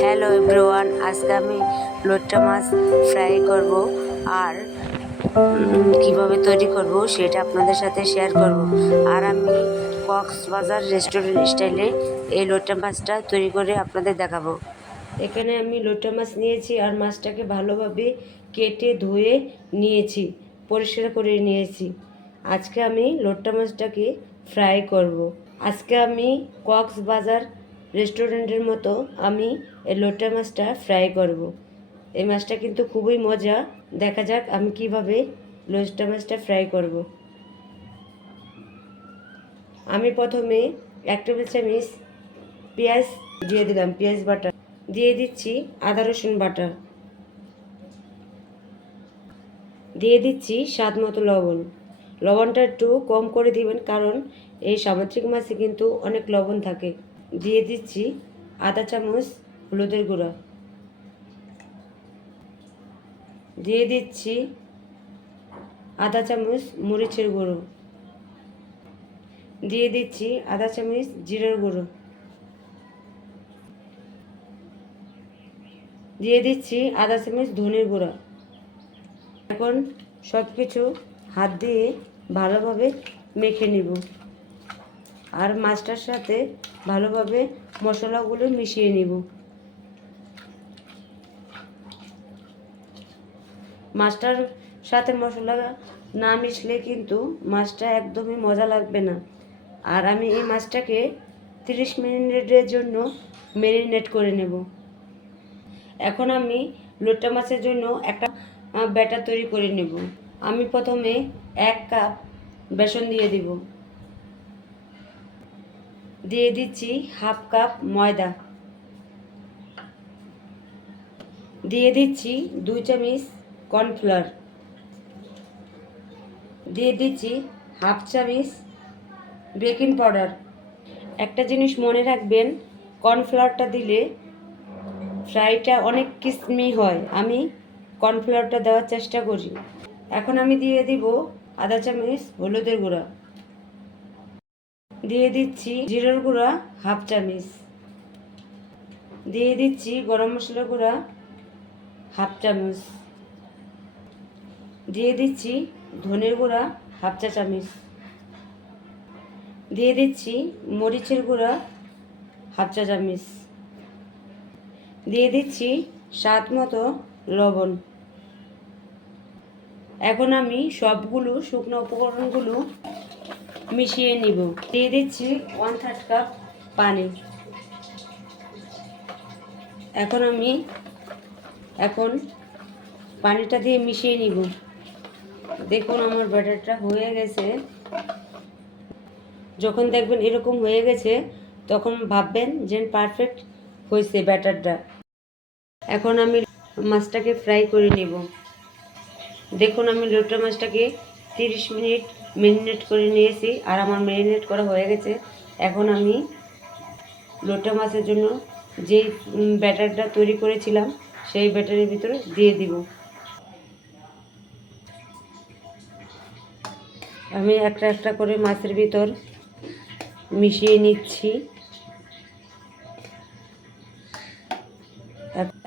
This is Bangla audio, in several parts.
হ্যালো এভরিওয়ান আজকে আমি লোট্টা মাছ ফ্রাই করব আর কীভাবে তৈরি করব সেটা আপনাদের সাথে শেয়ার করব। আর আমি কক্সবাজার রেস্টুরেন্ট স্টাইলে এই লোট্টা মাছটা তৈরি করে আপনাদের দেখাবো। এখানে আমি লোট্টা মাছ নিয়েছি আর মাছটাকে ভালোভাবে কেটে ধুয়ে নিয়েছি, পরিষ্কার করে নিয়েছি। আজকে আমি লোট্টা মাছটাকে ফ্রাই করব। আজকে আমি কক্সবাজার রেস্টুরেন্টের মতো আমি এই লোট্টা মাছটা ফ্রাই করব। এই মাছটা কিন্তু খুবই মজা। দেখা যাক আমি কীভাবে লোট্টা মাছটা ফ্রাই করব। আমি প্রথমে এক টেবিল চামচ পেঁয়াজ দিয়ে দিলাম, পেঁয়াজ বাটা। দিয়ে দিচ্ছি আদা রসুন বাটা। দিয়ে দিচ্ছি স্বাদ মতো লবণ। লবণটা একটু কম করে দিবেন, কারণ এই সামুদ্রিক মাছে কিন্তু অনেক লবণ থাকে। দিয়ে দিচ্ছি আধা চামচ, হলুদের গুঁড়া। দিয়ে দিচ্ছি আধা চামচ, মরিচের গুঁড়ো। দিয়ে দিচ্ছি আধা চামচ, জিরের গুঁড়ো। দিয়ে দিচ্ছি আধা চামচ, ধনের গুঁড়া। এখন সব কিছু হাত দিয়ে ভালোভাবে মেখে নিব। আর মাছটার সাথে ভালোভাবে মশলাগুলো মিশিয়ে নিব। মাছটার সাথে মশলা না মিশলে কিন্তু মাছটা একদমই মজা লাগবে না। আর আমি এই মাছটাকে তিরিশ মিনিটের জন্য ম্যারিনেট করে নেব। এখন আমি লোটা মাছের জন্য একটা ব্যাটার তৈরি করে নেব। আমি প্রথমে এক কাপ বেসন দিয়ে দিব। দিয়ে দিচ্ছি হাফ কাপ ময়দা। দিয়ে দিচ্ছি দুই চামচ কর্নফ্লাওয়ার। দিয়ে দিচ্ছি হাফ চামচ বেকিং পাউডার। একটা জিনিস মনে রাখবেন, কর্নফ্লাওয়ারটা দিলে ফ্রাইটা অনেক কিসমি হয়। আমি কর্নফ্লাওয়ারটা দেওয়ার চেষ্টা করি। এখন আমি দিয়ে দিব আধা চামচ হলুদের গুঁড়া। দিয়ে দিচ্ছি জিরের গুঁড়া, হাফ চামিচ। দিয়ে দিচ্ছি গরম মশলা গুঁড়া, হাফ চামচ। দিয়ে দিচ্ছি ধনের গুঁড়া, হাফ চা চামচ। দিয়ে দিচ্ছি মরিচের গুঁড়া, হাফ চা চামচ। দিয়ে দিচ্ছি স্বাদ মতো লবণ। এখন আমি সবগুলো শুকনো উপকরণগুলো মিশিয়ে নিব। দিয়ে দিচ্ছি ওয়ান থার্ড কাপ পানি। এখন আমি এখন পানিটা দিয়ে মিশিয়ে নিব। দেখুন আমার ব্যাটারটা হয়ে গেছে। যখন দেখবেন এরকম হয়ে গেছে, তখন ভাববেন যে পারফেক্ট হয়েছে ব্যাটারটা। এখন আমি মাছটাকে ফ্রাই করে নেব। দেখুন আমি লোটা মাছটাকে তিরিশ মিনিট ম্যারিনেট করে নিয়েছি আর আমার ম্যারিনেট করা হয়ে গেছে। এখন আমি লোটা মাছের জন্য যেই ব্যাটারটা তৈরি করেছিলাম, সেই ব্যাটারের ভিতরে দিয়ে দিব। আমি একটা একটা করে মাছের ভিতর মিশিয়ে নিচ্ছি।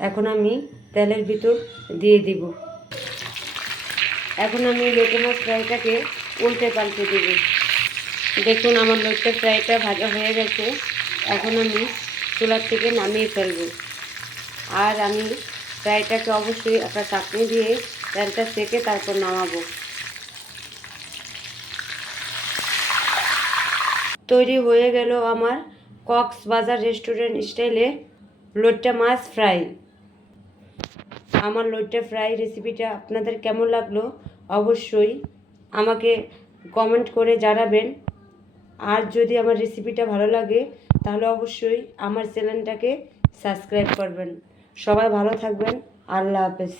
এখন আমি তেলের ভিতর দিয়ে দিব। এখন আমি লোটে মাছ ফ্রাইটাকে উল্টে পাল্টে দেব। দেখুন আমার লোটে ফ্রাইটা ভাজা হয়ে গেছে। এখন আমি চুলার থেকে নামিয়ে ফেলব। আর আমি ফ্রাইটাকে অবশ্যই একটা চাটনি দিয়ে তেলটা সেকে তারপর নামাবো। তৈরি হয়ে গেল আমার কক্সবাজার রেস্টুরেন্ট স্টাইলে লোট্টা মাছ ফ্রাই। আমার লোট্টা ফ্রাই রেসিপিটা আপনাদের কেমন লাগল? অবশ্যই আমাকে কমেন্ট করে জানাবেন। আর যদি আমার রেসিপিটা ভালো লাগে, তাহলে অবশ্যই আমার চ্যানেলটাকে সাবস্ক্রাইব করবেন। সবাই ভালো থাকবেন। আল্লাহ হাফেজ।